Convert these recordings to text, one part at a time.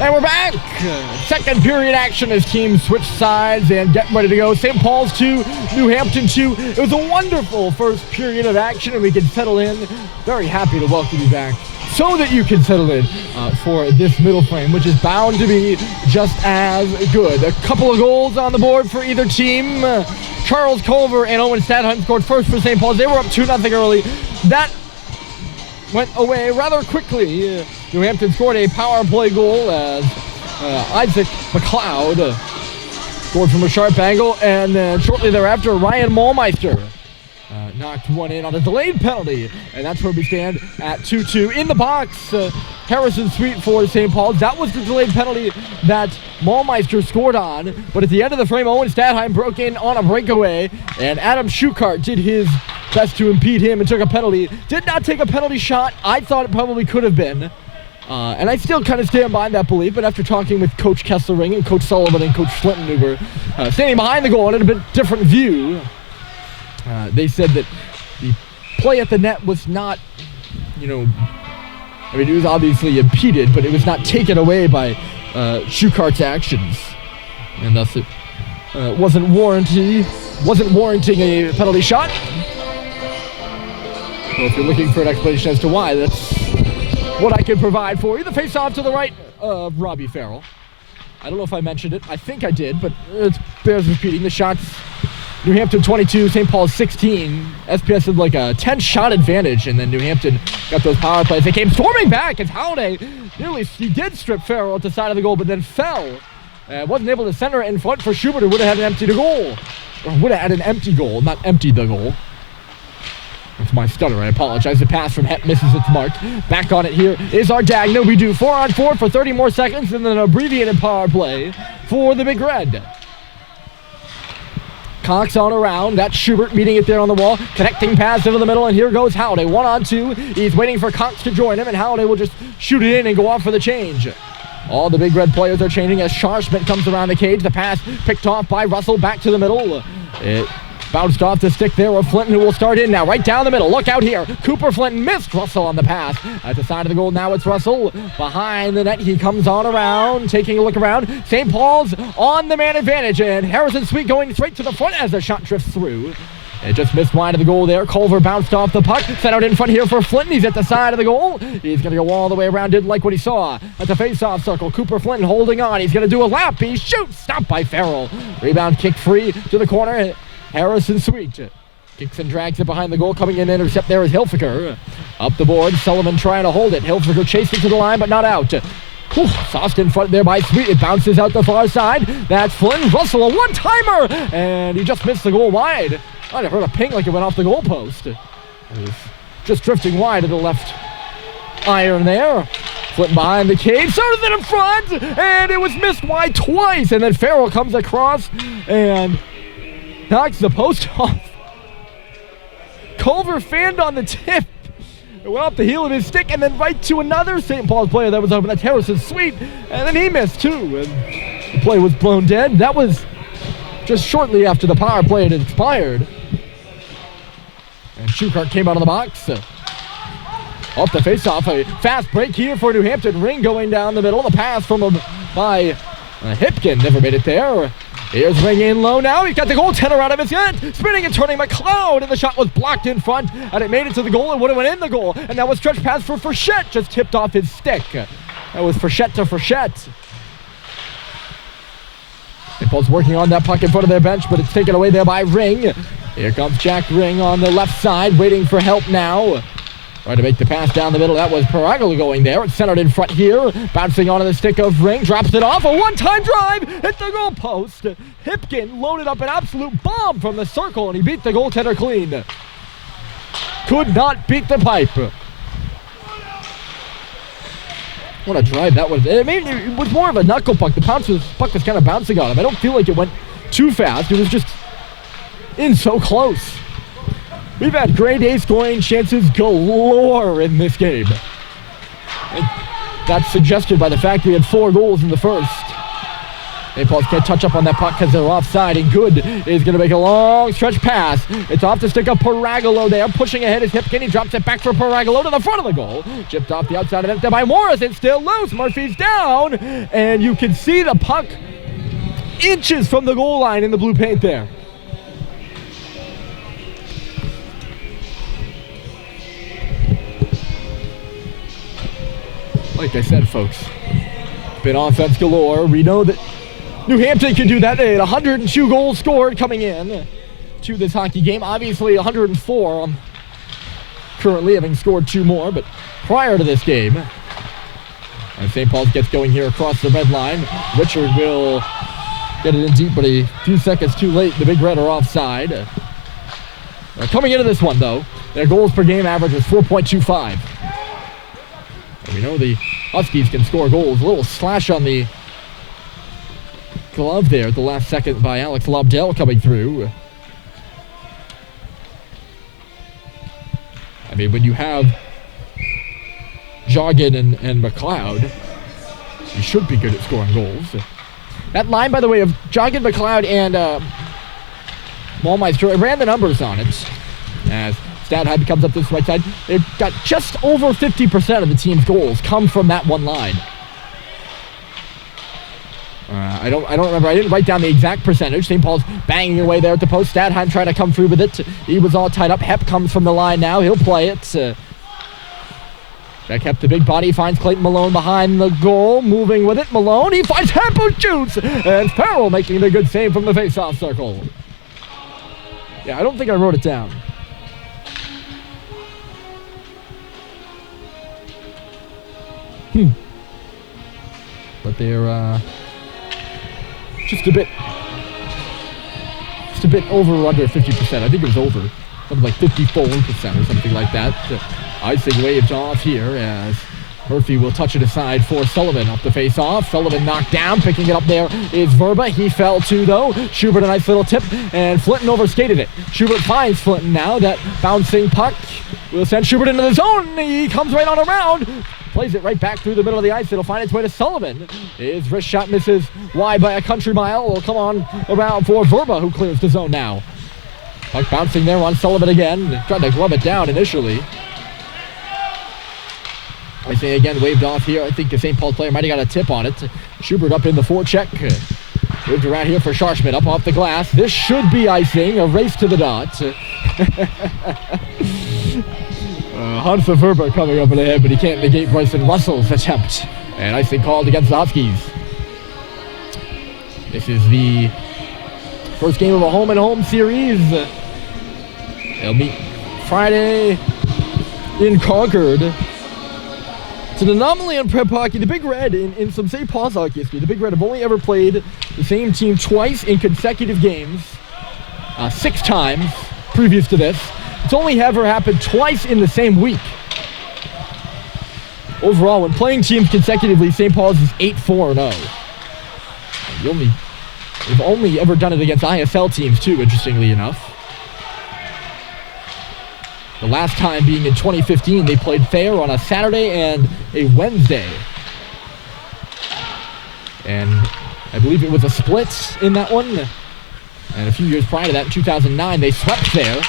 And we're back. Second period action as teams switch sides and get ready to go. St. Paul's 2, New Hampton 2. It was a wonderful first period of action, and we can settle in. Very happy to welcome you back so that you can settle in for this middle frame, which is bound to be just as good. A couple of goals on the board for either team. Charles Culver and Owen Stadheim scored first for St. Paul's. They were up 2-0 early. That went away rather quickly. New Hampton scored a power play goal as Isaac McLeod scored from a sharp angle, and shortly thereafter, Ryan Maulmeister knocked one in on a delayed penalty, and that's where we stand at 2-2. In the box, Harrison Sweet for St. Paul's. That was the delayed penalty that Maulmeister scored on, but at the end of the frame, Owen Stadheim broke in on a breakaway, and Adam Schukart did his best to impede him and took a penalty. Did not take a penalty shot. I thought it probably could have been. And I still kind of stand behind that belief, but after talking with Coach Kesselring and Coach Sullivan and Coach Flinton, who were standing behind the goal and had a bit different view, they said that the play at the net was not, it was obviously impeded, but it was not taken away by Schukart's actions. And thus it wasn't warranting a penalty shot. Well, if you're looking for an explanation as to why, that's what I can provide for you. The face-off to the right of Robbie Farrell. I don't know if I mentioned it. I think I did, but it bears repeating. The shots, New Hampton 22, St. Paul's 16. SPS had like a 10-shot advantage, and then New Hampton got those power plays. They came storming back as Howday he did strip Farrell at the side of the goal, but then fell. Wasn't able to center it in front for Schubert, who would have had an empty goal. Or would have had an empty goal, not emptied the goal. That's my stutter. I apologize. The pass from Hep misses its mark. Back on it here is our Dag. No, we do 4-on-4 for 30 more seconds, and then an abbreviated power play for the Big Red. Cox on around. That's Schubert meeting it there on the wall. Connecting pass into the middle, and here goes Howday. 1-on-2. He's waiting for Cox to join him, and Howday will just shoot it in and go off for the change. All the Big Red players are changing as Scharschmidt comes around the cage. The pass picked off by Russell back to the middle. It bounced off the stick there of Flinton, who will start in now. Right down the middle. Look out here. Cooper Flinton missed Russell on the pass. At the side of the goal, now it's Russell. Behind the net, he comes on around, taking a look around. St. Paul's on the man advantage, and Harrison Sweet going straight to the front as the shot drifts through. It just missed wide of the goal there. Culver bounced off the puck. Sent out in front here for Flinton. He's at the side of the goal. He's going to go all the way around. Didn't like what he saw at the face-off circle. Cooper Flinton holding on. He's going to do a lap. He shoots. Stopped by Farrell. Rebound kick free to the corner. Harrison Sweet kicks and drags it behind the goal. Coming in to intercept there is Hilfiger. Up the board. Sullivan trying to hold it. Hilfiger chasing to the line, but not out. Sauced in front there by Sweet. It bounces out the far side. That's Flynn. Russell, a one-timer! And he just missed the goal wide. I heard a ping like it went off the goalpost. It was just drifting wide to the left iron there. Flynn behind the cage. Started it in front! And it was missed wide twice. And then Farrell comes across and knocks the post off. Culver fanned on the tip. It went off the heel of his stick and then right to another St. Paul's player that was open. That's Harrison Sweet. And then he missed too. And the play was blown dead. That was just shortly after the power play had expired. And Schukart came out of the box. Off the face-off. A fast break here for New Hampton. Ring going down the middle. The pass from him by Hipkin. Never made it there. Here's Ring in low now. He's got the goaltender out of his head. Spinning and turning McLeod. And the shot was blocked in front. And it made it to the goal. It would have went in the goal. And that was stretch pass for Frechette. Just tipped off his stick. That was Frechette to Frechette. St. Paul's working on that puck in front of their bench, but it's taken away there by Ring. Here comes Jack Ring on the left side, waiting for help now. Trying to make the pass down the middle. That was Paragalo going there. It's centered in front here. Bouncing onto the stick of Ring. Drops it off. A one-time drive. Hit the goalpost. Hipkin loaded up an absolute bomb from the circle, and he beat the goaltender clean. Could not beat the pipe. What a drive that was. It was more of a knuckle puck. The puck was kind of bouncing on him. I don't feel like it went too fast. It was just in so close. We've had grade A scoring chances galore in this game. And that's suggested by the fact we had 4 goals in the first. St. Paul's can't touch up on that puck because they're offside, and Good is going to make a long stretch pass. It's off the stick of Paragolo there, pushing ahead his Hipkin. He drops it back for Paragolo to the front of the goal. Chipped off the outside of it by Morris. It's still loose. Murphy's down, and you can see the puck inches from the goal line in the blue paint there. Like I said, folks, been offense galore. We know that New Hampton can do that. They had 102 goals scored coming in to this hockey game. Obviously 104 currently, having scored 2 more. But prior to this game, St. Paul's gets going here across the red line. Richard will get it in deep, but a few seconds too late. The Big Red are offside. Coming into this one, though, their goals per game average is 4.25. And we know the Huskies can score goals. A little slash on the glove there at the last second by Alex Lobdell coming through. I mean, when you have Joggin and McLeod, you should be good at scoring goals. That line, by the way, of Joggin, McLeod, and Wallmeister, I ran the numbers on it as Stadheim comes up this right side. They've got just over 50% of the team's goals come from that one line. I don't remember. I didn't write down the exact percentage. St. Paul's banging away there at the post. Stadheim trying to come through with it. He was all tied up. Hep comes from the line now. He'll play it. Beck Hep, the big body, finds Clayton Malone behind the goal. Moving with it. Malone, he finds Hep, who shoots. And Farrell making the good save from the face-off circle. Yeah, I don't think I wrote it down. But they're just a bit over or under 50%. I think it was over. Something like 54% or something like that. Icing waved off here as Murphy will touch it aside for Sullivan off the face-off. Sullivan knocked down. Picking it up there is Verba. He fell too, though. Schubert, a nice little tip, and Flinton overskated it. Schubert finds Flinton now. That bouncing puck will send Schubert into the zone. He comes right on around. Plays it right back through the middle of the ice. It'll find its way to Sullivan. His wrist shot misses wide by a country mile. Will come on around for Verba, who clears the zone now. Puck bouncing there on Sullivan again. Trying to glove it down initially. I say again, waved off here. I think the St. Paul player might have got a tip on it. Schubert up in the forecheck. Moved around here for Scharschmidt up off the glass. This should be icing. A race to the dot. Hansa Verba coming over the head, but he can't negate Bryson Russell's attempt. And icing called against the Huskies. This is the first game of a home-and-home series. They'll meet Friday in Concord. It's an anomaly in prep hockey. The Big Red, in some St. Paul's hockey history, the Big Red have only ever played the same team twice in consecutive games. 6 times previous to this. It's only ever happened twice in the same week. Overall, when playing teams consecutively, St. Paul's is 8-4-0. They've only ever done it against ISL teams, too, interestingly enough. The last time being in 2015, they played fair on a Saturday and a Wednesday. And I believe it was a split in that one. And a few years prior to that, in 2009, they swept fair.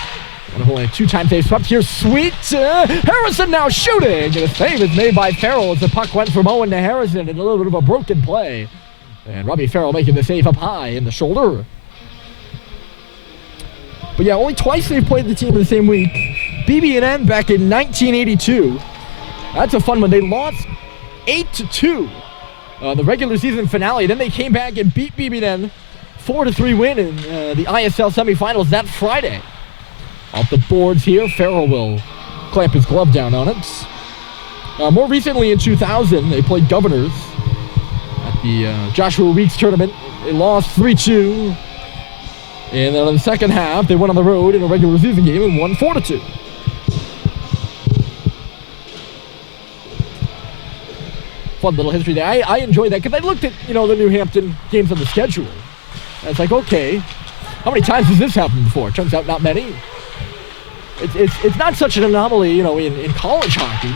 One of only 2 times they've swept here. Sweet. Harrison now shooting. And the save is made by Farrell as the puck went from Owen to Harrison in a little bit of a broken play. And Robbie Farrell making the save up high in the shoulder. But yeah, only twice they've played the team in the same week. BB&N back in 1982. That's a fun one. They lost 8-2 the regular season finale. Then they came back and beat BB&N 4-3 win in the ISL semifinals that Friday. Off the boards here, Farrell will clamp his glove down on it. More recently in 2000, they played Governors at the Joshua Weeks tournament. They lost 3-2. And then in the second half, they went on the road in a regular season game and won 4-2. Fun little history there. I enjoyed that because I looked at, the New Hampton games on the schedule. And it's like, okay, how many times has this happened before? Turns out not many. It's not such an anomaly, in college hockey.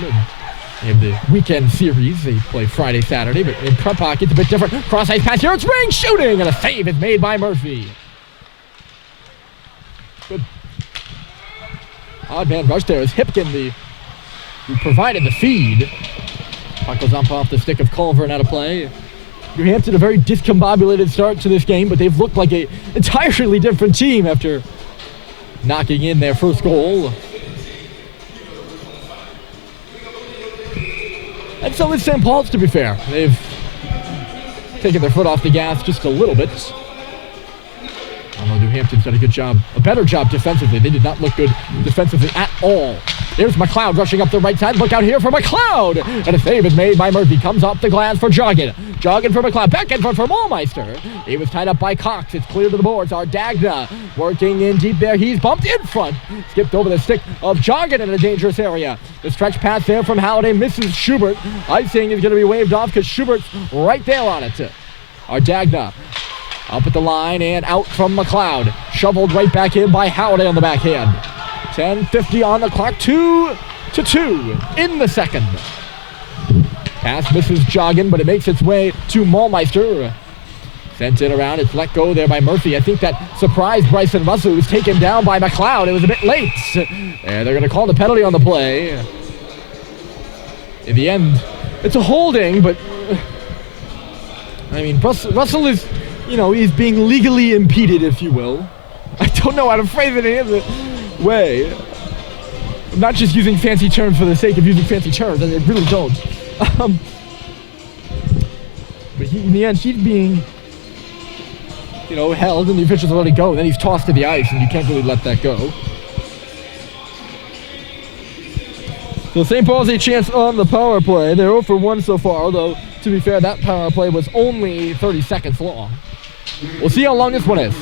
They have the weekend series. They play Friday, Saturday, but in prep hockey, it's a bit different. Cross-ice pass here. It's Ring shooting, and a save is made by Murphy. Good. Odd man rush there is Hipkin, who provided the feed. Puck goes up off the stick of Culver and out of play. New Hampton, a very discombobulated start to this game, but they've looked like an entirely different team after knocking in their first goal. And so is St. Paul's, to be fair. They've taken their foot off the gas just a little bit. Although New Hampton's done a better job defensively. They did not look good defensively at all. There's McLeod rushing up the right side. Look out here for McLeod. And a save is made by Murphy. Comes off the glass for Joggin. Joggin for McLeod. Back in front for Mollmeister. He was tied up by Cox. It's clear to the boards. Ardagna working in deep there. He's bumped in front. Skipped over the stick of Joggin in a dangerous area. The stretch pass there from Halliday misses Schubert. Icing is going to be waved off because Schubert's right there on it. Ardagna up at the line and out from McLeod. Shoveled right back in by Halliday on the backhand. 10:50 on the clock. 2-2 in the second. Pass misses Joggin, but it makes its way to Mollmeister. Sent it around. It's let go there by Murphy. I think that surprised Bryson Russell, who was taken down by McLeod. It was a bit late. And they're going to call the penalty on the play. In the end, it's a holding, but I mean, Russell is, he's being legally impeded, if you will. I don't know how to phrase it in any other way. I'm not just using fancy terms for the sake of using fancy terms, and I really don't. But in the end, he's being, held, and the officials let it go, and then he's tossed to the ice, and you can't really let that go. So St. Paul's a chance on the power play. They're 0 for 1 so far, although, to be fair, that power play was only 30 seconds long. We'll see how long this one is.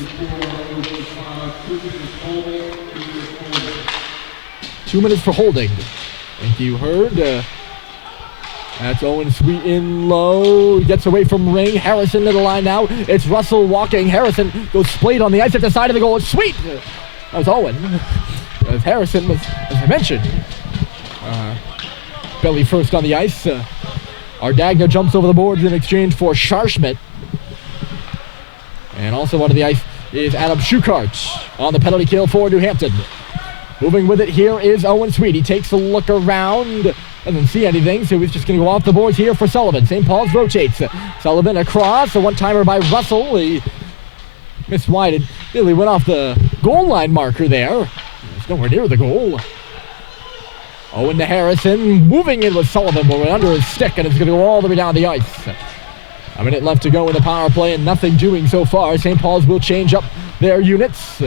2 minutes for holding. Thank you, Hurd. That's Owen Sweet in low. Gets away from Ring. Harrison to the line now. It's Russell walking. Harrison goes splayed on the ice at the side of the goal. It's Sweet. That was Owen. As Harrison was, as I mentioned, belly first on the ice. Ardagna jumps over the boards in exchange for Scharschmidt. And also onto the ice is Adam Schukart on the penalty kill for New Hampton. Moving with it here is Owen Sweet. He takes a look around. Doesn't see anything, so he's just going to go off the boards here for Sullivan. St. Paul's rotates. Sullivan across. A one-timer by Russell. He missed wide and nearly went off the goal line marker there. He's nowhere near the goal. Owen to Harrison. Moving in with Sullivan, but we're under his stick, and it's going to go all the way down the ice. A minute left to go in the power play, and nothing doing so far. St. Paul's will change up their units.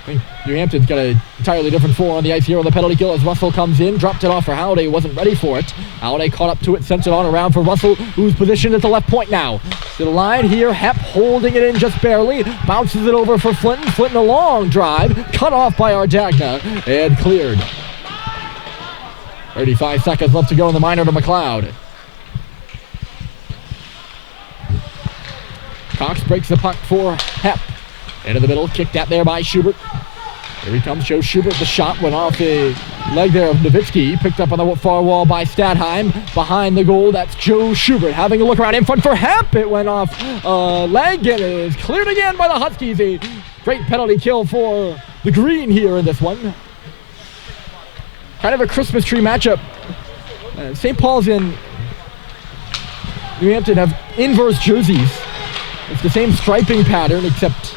I think New Hampton's got an entirely different four on the ice here on the penalty kill as Russell comes in. Dropped it off for Halliday, wasn't ready for it. Halliday caught up to it, sent it on around for Russell, who's positioned at the left point now. To the line here, Hepp holding it in just barely. Bounces it over for Flinton. Flinton a long drive, cut off by Ardagna, and cleared. 35 seconds left to go in the minor to McLeod. Cox breaks the puck for Hepp. Into the middle, kicked out there by Schubert. Here he comes, Joe Schubert. The shot went off the leg there of Nowitzki. Picked up on the far wall by Stadheim. Behind the goal, that's Joe Schubert having a look around in front for Hepp. It went off leg and is cleared again by the Huskies. A great penalty kill for the green here in this one. Kind of a Christmas tree matchup. St. Paul's and New Hampton have inverse jerseys. It's the same striping pattern, except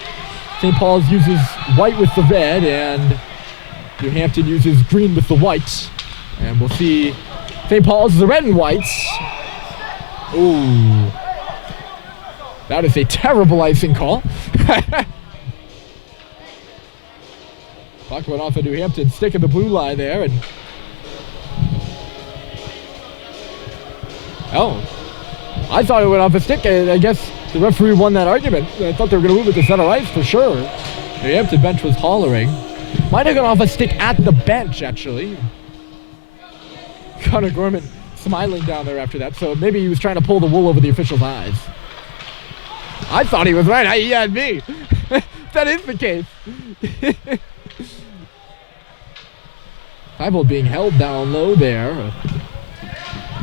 St. Paul's uses white with the red, and New Hampton uses green with the white. And we'll see St. Paul's the red and whites. Ooh. That is a terrible icing call. Puck went off a New Hampton stick in the blue line there, and I thought it went off a stick, and I guess the referee won that argument. I thought they were going to move it to center ice for sure. The Hampton bench was hollering. Might have gone off a stick at the bench, actually. Connor Gorman smiling down there after that, so maybe he was trying to pull the wool over the official's eyes. I thought he was right. He had me. That is the case. Thibault being held down low there.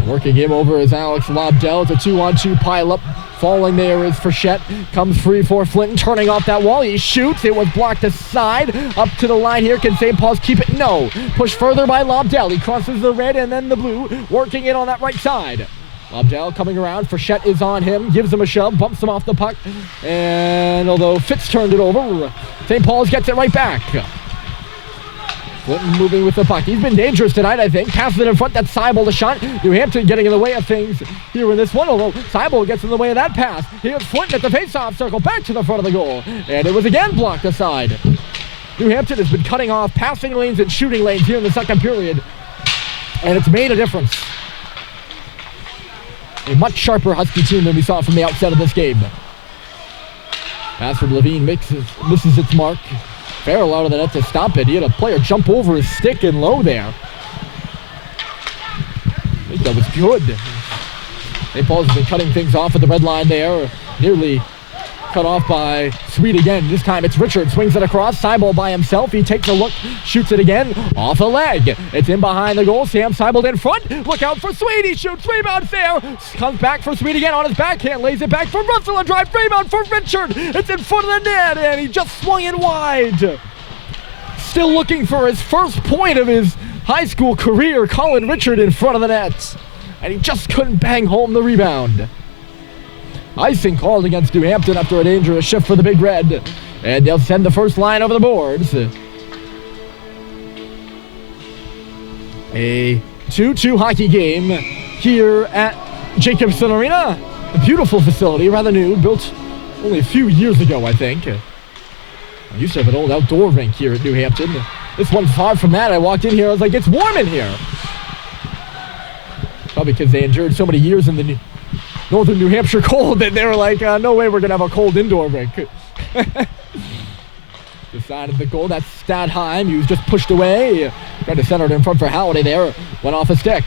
Working him over is Alex Lobdell. It's a 2-on-2 pileup. Falling there is Frechette. Comes free for Flinton. Turning off that wall. He shoots. It was blocked aside. Up to the line here. Can St. Paul's keep it? No. Pushed further by Lobdell. He crosses the red and then the blue. Working it on that right side. Lobdell coming around. Frechette is on him. Gives him a shove. Bumps him off the puck. And although Fitz turned it over, St. Paul's gets it right back. Flinton moving with the puck. He's been dangerous tonight, I think. Passes it in front. That's Seibel, the shot. New Hampton getting in the way of things here in this one, although Seibel gets in the way of that pass. Here's Flinton at the face-off circle, back to the front of the goal. And it was again blocked aside. New Hampton has been cutting off passing lanes and shooting lanes here in the second period. And it's made a difference. A much sharper Husky team than we saw from the outset of this game. Pass from Levine misses its mark. Farrell out of the net to stop it. He had a player jump over his stick and low there. I think that was good. St. Paul's has been cutting things off at the red line there. Nearly cut off by Sweet again. This time it's Richard. Swings it across. Seibel by himself. He takes a look. Shoots it again. Off a leg. It's in behind the goal. Sam Seibel in front. Look out for Sweet. He shoots. Rebound fair. Comes back for Sweet again on his backhand. Lays it back for Russell. A drive. Rebound for Richard. It's in front of the net. And he just swung it wide. Still looking for his first point of his high school career. Colin Richard in front of the net. And he just couldn't bang home the rebound. Icing called against New Hampton after a dangerous shift for the Big Red. And they'll send the first line over the boards. A 2-2 hockey game here at Jacobson Arena. A beautiful facility, rather new, built only a few years ago, I think. I used to have an old outdoor rink here at New Hampton. This one's far from that. I walked in here, I was like, it's warm in here. Probably because they endured so many years in the northern New Hampshire cold that they were like, no way we're going to have a cold indoor rink. Decided the goal, that's Stadheim. He was just pushed away. Tried to center it in front for Halliday there. Went off a stick.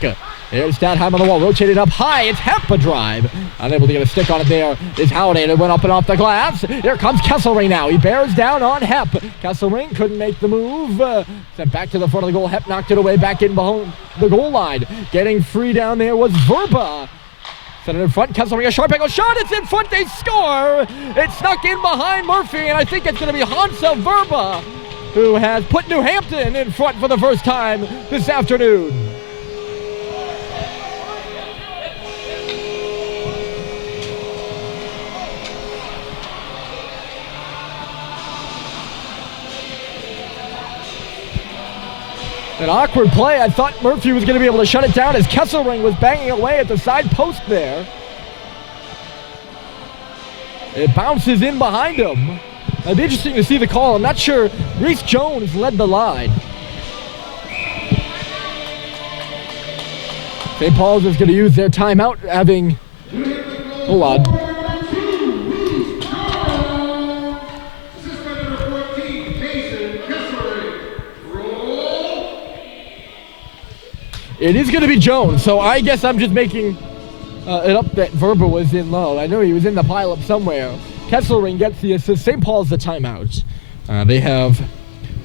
There's Stadheim on the wall, rotated up high. It's Hep a drive. Unable to get a stick on it there is Halliday. It went up and off the glass. Here comes Kesselring now. He bears down on Hep. Kesselring couldn't make the move. Sent back to the front of the goal. Hep knocked it away back in behind the goal line. Getting free down there was Verba. Set it in front. Kesselring, a sharp angle shot. It's in front. They score. It snuck in behind Murphy, and I think it's going to be Hansel Verba who has put New Hampton in front for the first time this afternoon. An awkward play. I thought Murphy was going to be able to shut it down as Kesselring was banging away at the side post there. It bounces in behind him. It'd be interesting to see the call. I'm not sure. Reese Jones led the line. St. Paul's is going to use their timeout, having... Hold on. It is going to be Jones, so I guess I'm just making it up that Verba was in low. I know he was in the pileup somewhere. Kesselring gets the assist. St. Paul's the timeout. They have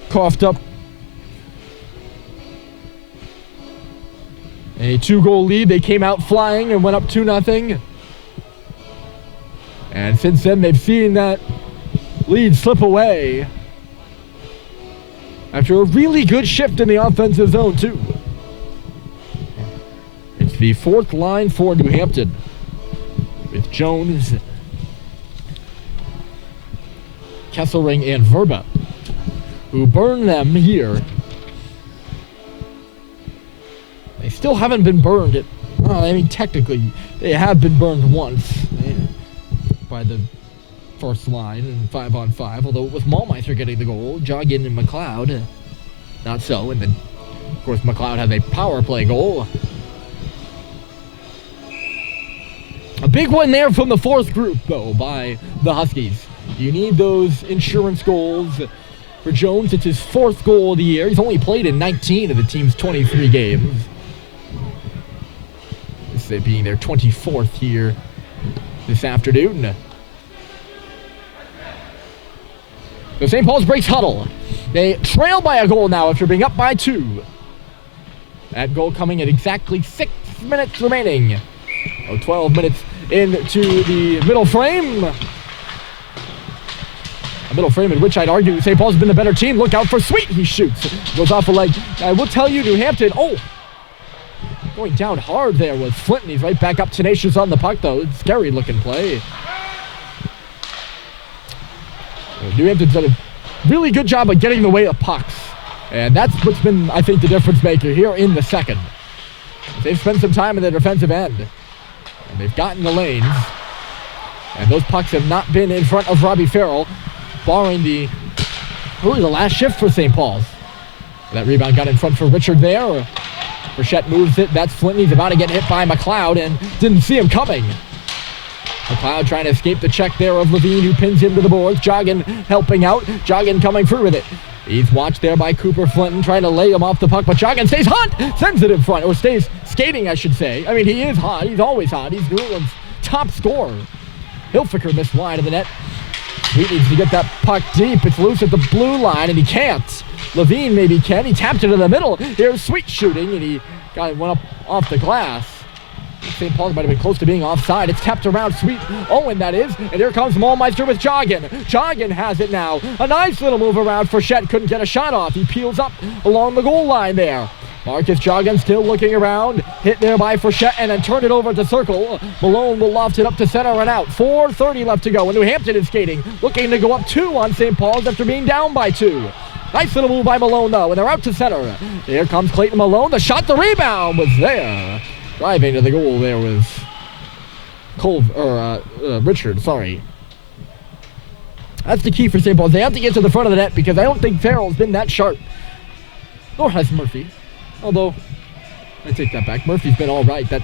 coughed up a 2-goal lead. They came out flying and went up 2-0. And since then, they've seen that lead slip away after a really good shift in the offensive zone, too. It's the fourth line for New Hampton with Jones, Kesselring, and Verba, who burned them here. They still haven't been burned. Technically, they have been burned once by the first line in 5-on-5, although it was Malmeister getting the goal, Joggin and McLeod. Not so, and then, of course, McLeod has a power play goal. A big one there from the fourth group, though, by the Huskies. You need those insurance goals. For Jones, it's his fourth goal of the year. He's only played in 19 of the team's 23 games. This being their 24th here this afternoon. So St. Paul's breaks huddle. They trail by a goal now after being up by 2. That goal coming at exactly 6 minutes remaining. 12 minutes into the middle frame. A middle frame in which I'd argue St. Paul's been the better team. Look out for Sweet. He shoots. Goes off a leg. I will tell you, New Hampton, going down hard there was Flint. He's right back up tenacious on the puck, though. It's scary looking play. New Hampton's done a really good job of getting in the way of pucks. And that's what's been, I think, the difference maker here in the second. They've spent some time in the defensive end. And they've gotten the lanes. And those pucks have not been in front of Robbie Farrell, barring the last shift for St. Paul's. That rebound got in front for Richard there. Frechette moves it. That's Flint. He's about to get hit by McLeod and didn't see him coming. McLeod trying to escape the check there of Levine, who pins him to the boards. Joggin helping out. Joggin coming through with it. He's watched there by Cooper Flinton, trying to lay him off the puck, but Joggin stays hot, sends it in front, or stays skating, I should say. I mean, he is hot. He's always hot. He's New England's top scorer. Hilfiger missed wide of the net. Sweet needs to get that puck deep. It's loose at the blue line, and he can't. Levine maybe can. He tapped it in the middle. Here's Sweet shooting, and he went up off the glass. St. Paul's might have been close to being offside. It's tapped around Sweet Owen, that is. And here comes Maulmeister with Joggin. Joggin has it now. A nice little move around. Frechette couldn't get a shot off. He peels up along the goal line there. Marcus Joggin still looking around. Hit there by Frechette and then turned it over to circle. Malone will loft it up to center and out. 4:30 left to go. And New Hampton is skating, looking to go up 2 on St. Paul's after being down by 2. Nice little move by Malone, though, and they're out to center. Here comes Clayton Malone. The shot, the rebound was there. Driving to the goal there was Richard, sorry. That's the key for St. Paul's. They have to get to the front of the net because I don't think Farrell's been that sharp. Nor has Murphy. Although, I take that back. Murphy's been all right. That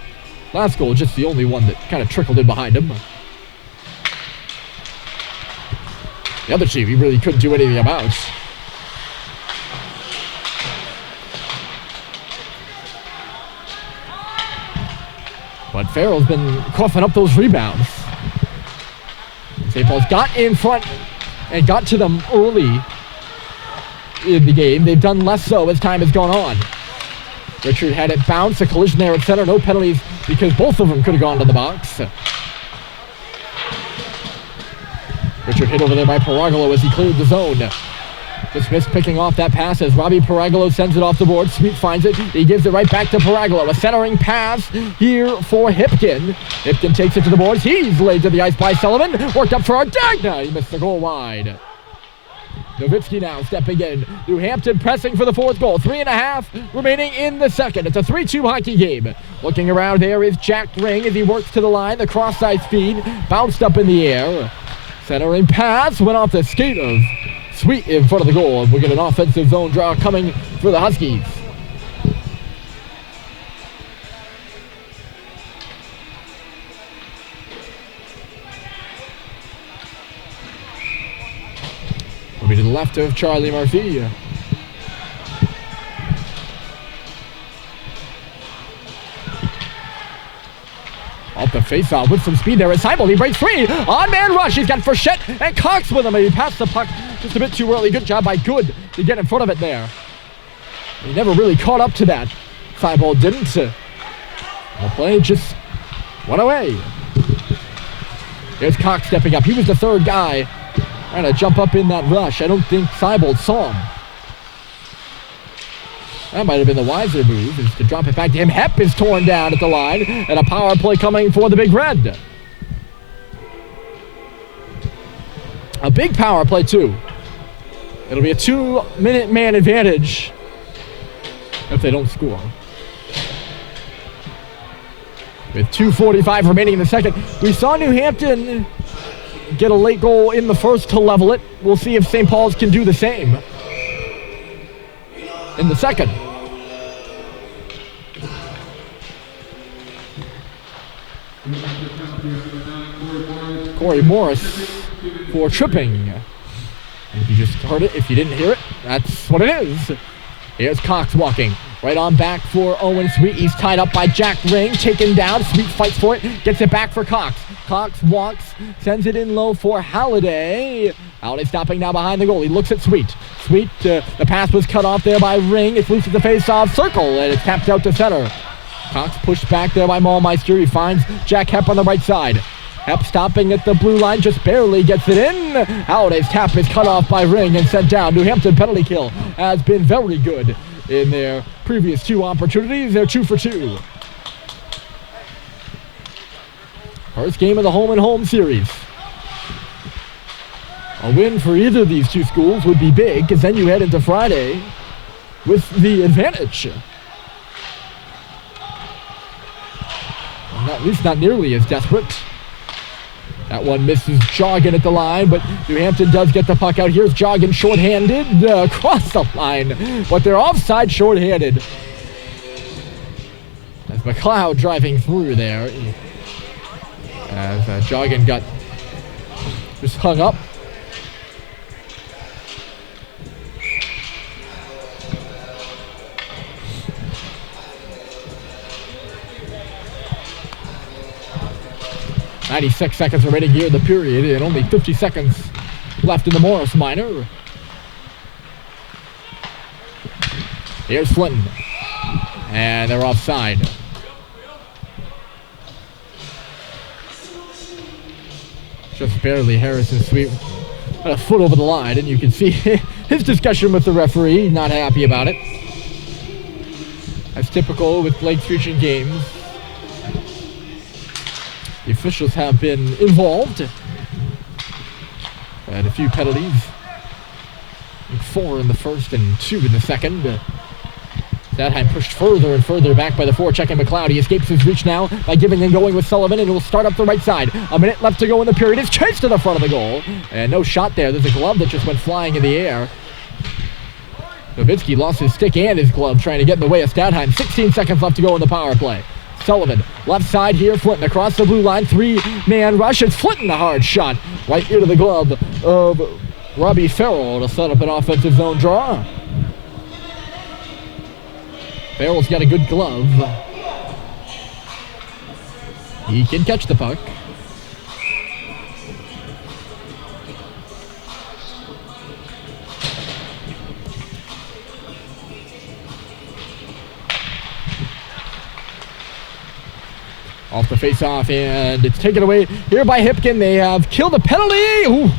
last goal, just the only one that kind of trickled in behind him. The other team, he really couldn't do anything about. But Farrell's been coughing up those rebounds. St. Paul's got in front and got to them early in the game. They've done less so as time has gone on. Richard had it bounce, a collision there at center. No penalties because both of them could have gone to the box. Richard hit over there by Paragolo as he cleared the zone. Just missed picking off that pass as Robbie Paragolo sends it off the board. Sweet finds it. He gives it right back to Paragolo. A centering pass here for Hipkin. Hipkin takes it to the boards. He's laid to the ice by Sullivan. Worked up for Ardagna. He missed the goal wide. Novitsky now stepping in. New Hampton pressing for the 4th goal. 3.5 remaining in the second. It's a 3-2 hockey game. Looking around, there is Jack Ring as he works to the line. The cross-side feed bounced up in the air. Centering pass went off the skate of Sweet in front of the goal. We'll get an offensive zone draw coming for the Huskies. We'll be to the left of Charlie Murphy. Off the faceoff with some speed there is Seibel. He breaks free. On-man rush. He's got Frechette and Cox with him. And he passed the puck just a bit too early. Good job by Good to get in front of it there. He never really caught up to that. Seibel didn't. The play just went away. Here's Cox stepping up. He was the third guy trying to jump up in that rush. I don't think Seibel saw him. That might have been the wiser move, is to drop it back to him. Hepp is torn down at the line, and a power play coming for the Big Red. A big power play, too. It'll be a 2-minute man advantage if they don't score. With 2:45 remaining in the second, we saw New Hampton get a late goal in the first to level it. We'll see if St. Paul's can do the same in the second. Corey Morris for tripping. If you just heard it, if you didn't hear it, that's what it is. Here's Cox walking right on back for Owen Sweet. He's tied up by Jack Ring, taken down. Sweet fights for it, gets it back for Cox. Cox walks, sends it in low for Halliday. Halliday stopping now behind the goal. He looks at Sweet. Sweet, the pass was cut off there by Ring. It's loose at the face-off circle, and it's tapped out to center. Cox pushed back there by Maulmeister. He finds Jack Hepp on the right side. Hepp stopping at the blue line, just barely gets it in. Halliday's tap is cut off by Ring and sent down. New Hampton penalty kill has been very good in their previous 2 opportunities. They're 2 for 2. First game of the home-and-home series. A win for either of these 2 schools would be big, because then you head into Friday with the advantage. At least not nearly as desperate. That one misses Joggin at the line, but New Hampton does get the puck out. Here's Joggin shorthanded across the line, but they're offside shorthanded. As McLeod driving through there. As Joggin got just hung up. "96 seconds remaining here in the period, and only 50 seconds left in the Morris Minor." Here's Flinton. And they're offside. Just barely. Harrison Sweet a foot over the line, and you can see his discussion with the referee. Not happy about it. As typical with Lake Fusion games, the officials have been involved. And a few penalties. 4 in the first and 2 in the second. Stadheim pushed further and further back by the forecheck, and McLeod. He escapes his reach now by giving and going with Sullivan, and will start up the right side. A minute left to go in the period. It's chased to the front of the goal. And no shot there. There's a glove that just went flying in the air. Novitsky lost his stick and his glove trying to get in the way of Stadheim. 16 seconds left to go in the power play. Sullivan, left side here, Flinton across the blue line, 3-man rush. It's Flinton, a hard shot right into the glove of Robbie Farrell to set up an offensive zone draw. Farrell's got a good glove. He can catch the puck. Off the face-off, and it's taken away here by Hipkin. They have killed a penalty. Ooh.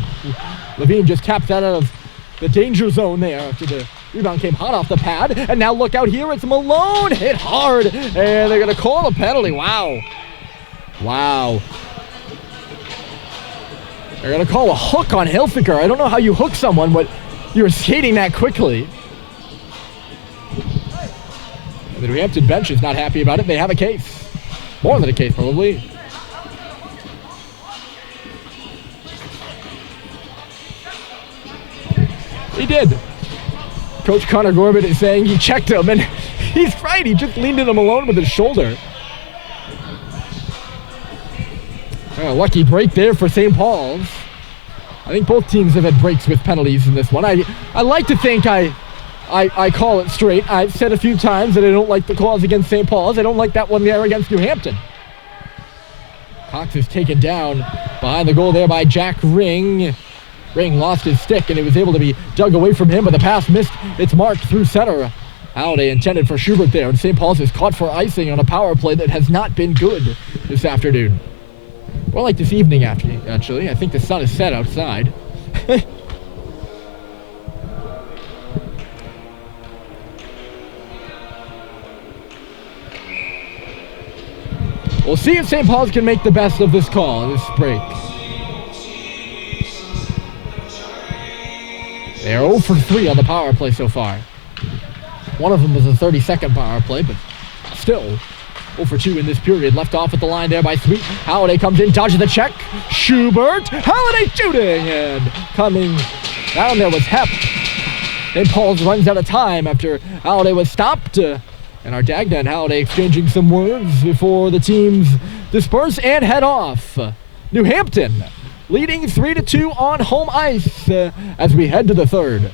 Levine just tapped that out of the danger zone there after the rebound came hot off the pad. And now look out here, it's Malone, hit hard, and they're going to call a penalty. Wow. Wow. They're going to call a hook on Hilfiger. I don't know how you hook someone, but you're skating that quickly. And the New Hampton bench is not happy about it. They have a case. More than a case, probably. He did. Coach Connor Gorman is saying he checked him, and he's right. He just leaned into Malone with his shoulder. A lucky break there for St. Paul's. I think both teams have had breaks with penalties in this one. I like to think I call it straight. I've said a few times that I don't like the calls against St. Paul's. I don't like that one there against New Hampton. Cox is taken down behind the goal there by Jack Ring. Ring lost his stick, and it was able to be dug away from him, but the pass missed its mark through center. Halliday intended for Schubert there, and St. Paul's is caught for icing on a power play that has not been good this afternoon. Well, like this evening, actually. I think the sun is set outside. We'll see if St. Paul's can make the best of this call, this break. They're 0 for 3 on the power play so far. One of them was a 30-second power play, but still 0 for 2 in this period. Left off at the line there by Sweet. Halliday comes in, dodges the check. Schubert, Halliday shooting, and coming down there was Hepp. St. Paul's runs out of time after Halliday was stopped. And Ardagna and Halliday exchanging some words before the teams disperse and head off. New Hampton leading 3-2 on home ice as we head to the third.